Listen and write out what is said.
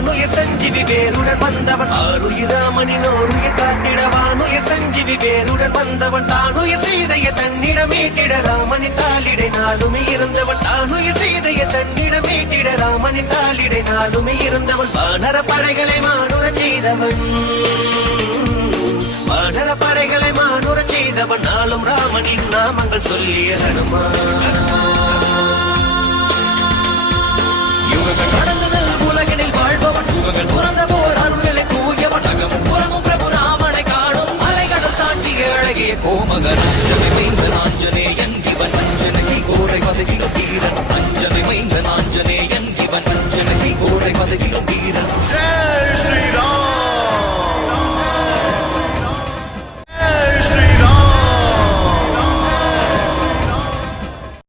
வானுயர் சஞ்சீவி வேருடன் வந்தவன் ஆருயிர் ராமனின் ஓருயிர் காத்திட வானுயர் சஞ்சீவி வேருடன் வந்தவன் தானுயர் செய்தைய தன்னிட மீட்டிட ராமனின் தாளிடை நாளுமே இருந்தவன் தானுயர் செய்தைய தன்னிட மீட்டிட ராமனின் தாளிடை நாளுமே இருந்தவன் வானர படைகளை மானுர செய்தவன் வானர படைகளை மானுர செய்தவன் நாளும் ராமனின் நாமங்கள் சொல்லிய யுகங்கள் நடந்ததல் உலகினில் வாழ்பவன் சுகங்கள் துறந்த போர் அருள்களை கூயவன் அகமும் புறமும் பிரபு ராமனை காணும் அலைகடல் தாண்டிய அழகிய கோமகன் அஞ்சனை மைந்தன் ஆஞ்சநேயன் இவன் அஞ்சனை சீகோரை பதகிலும் வீரன் அஞ்சனை மைந்தன் ஆஞ்சநேயன் இவன் அஞ்சனை சீகோரை பதகிலும் வீரன் ஜெய் ஸ்ரீராம்.